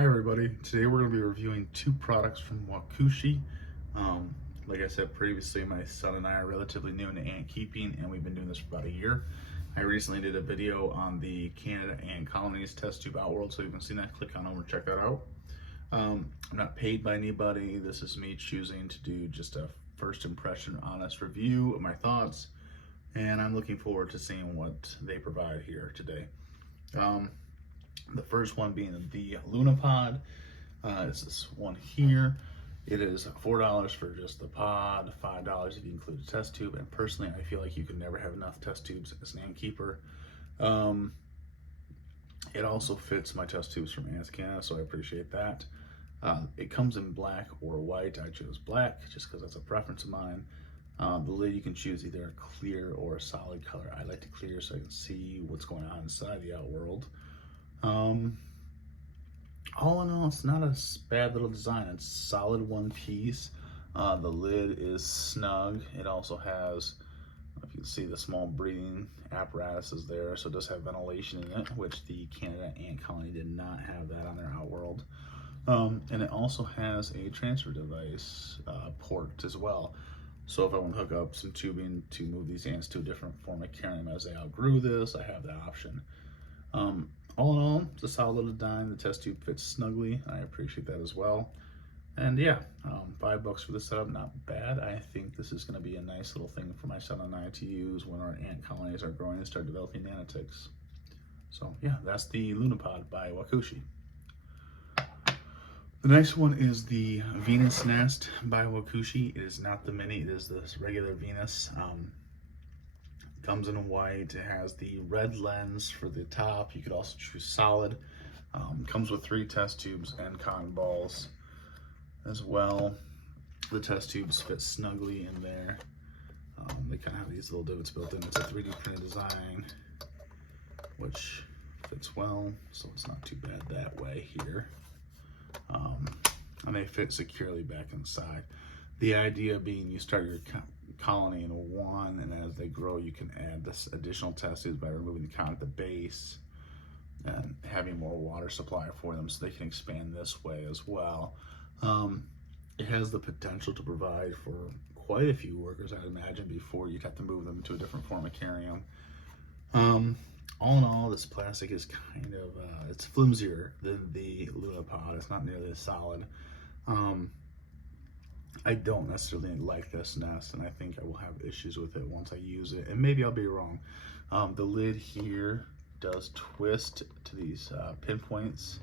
Hi everybody, today we're going to be reviewing two products from Wakooshi. Like I said previously, my son and I are relatively new into ant keeping and we've been doing this for about a year. I recently did a video on the Canada Ant Colonies test tube Outworld, so you can see that. Click on over and check that out. I'm not paid by anybody. This is me choosing to do just a first impression, honest review of my thoughts, and I'm looking forward to seeing what they provide here today. The first one being the Luna Pod. It's this one here. It is $4 for just the pod, $5 if you include a test tube, and personally I feel like you can never have enough test tubes as an ant keeper. It also fits my test tubes from Ants Canada, so I appreciate that. It comes in black or white. I chose black just because that's a preference of mine. The lid, you can choose either a clear or a solid color. I like the clear so I can see what's going on inside the Outworld. All in all, it's not a bad little design. It's solid one piece. The lid is snug. It also has, if you can see, the small breathing apparatus is there, so it does have ventilation in it, which the Canada Ant Colony did not have that on their Outworld. And it also has a transfer device port as well. So if I want to hook up some tubing to move these ants to a different form of carrying them as they outgrew this, I have that option. All in all, it's a solid little design. The test tube fits snugly. I appreciate that as well. And yeah, $5 for the setup, not bad. I think this is going to be a nice little thing for my son and I to use when our ant colonies are growing and start developing nanoticks. So yeah, that's the Luna Pod by Wakooshi. The next one is the Venus Nest by Wakooshi. It is not the mini, it is this regular Venus. Comes in white. It has the red lens for the top. You could also choose solid. Comes with 3 test tubes and cotton balls as well. The test tubes fit snugly in there. They kind of have these little divots built in. It's a 3D printed design, which fits well, so it's not too bad that way here. And they fit securely back inside. The idea being you start your colony in one, and as they grow you can add this additional test tubes by removing the count at the base and having more water supply for them so they can expand this way as well. It has the potential to provide for quite a few workers, I'd imagine, before you'd have to move them to a different form of carrying. All in all, this plastic is kind of, it's flimsier than the Luna Pod. It's not nearly as solid. I don't necessarily like this nest, and I think I will have issues with it once I use it, and maybe I'll be wrong. The lid here does twist to these pinpoints.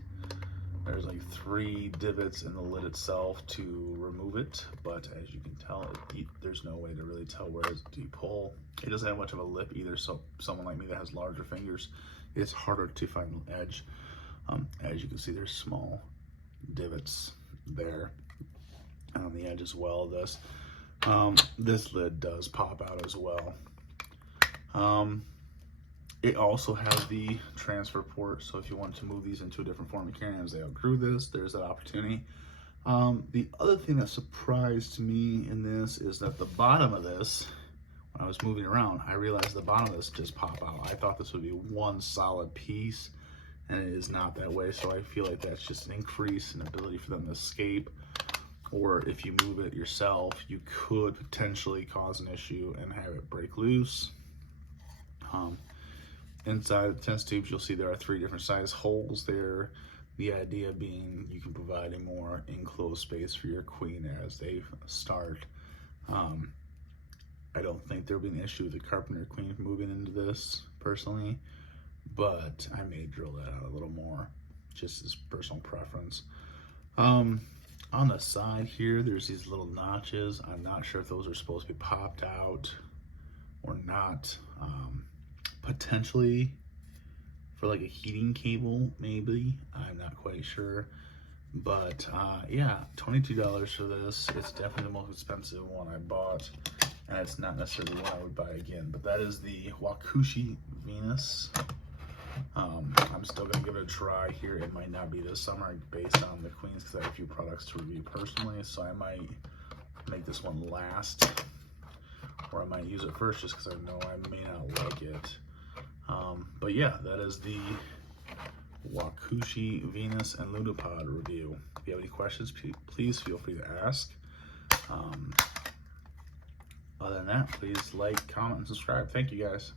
There's like 3 divots in the lid itself to remove it, but as you can tell, there's no way to really tell where do you pull. It doesn't have much of a lip either, so someone like me that has larger fingers, it's harder to find the edge. As you can see, there's small divots there on the edge as well. This lid does pop out as well. It also has the transfer port, so if you want to move these into a different form of carrying as they outgrew this, there's that opportunity. The other thing that surprised me in this is that the bottom of this, when I was moving around, I realized the bottom of this just pop out. I thought this would be one solid piece, and it is not that way, so I feel like that's just an increase in ability for them to escape. Or if you move it yourself, you could potentially cause an issue and have it break loose. Inside the test tubes, you'll see there are 3 different size holes there. The idea being you can provide a more enclosed space for your queen as they start. I don't think there'll be an issue with the carpenter queen moving into this personally, but I may drill that out a little more, just as personal preference. On the side here, there's these little notches. I'm not sure if those are supposed to be popped out or not. Potentially for like a heating cable, maybe. I'm not quite sure. But yeah, $22 for this. It's definitely the most expensive one I bought, and it's not necessarily one I would buy again. But that is the Wakooshi Venus. I'm still gonna give it a try here. It might not be this summer based on the queens because I have a few products to review personally, so I might make this one last, or I might use it first just because I know I may not like it. But yeah, that is the Wakooshi Venus and Luna Pod review. If you have any questions, please feel free to ask. Other than that, please like, comment, and subscribe. Thank you, guys.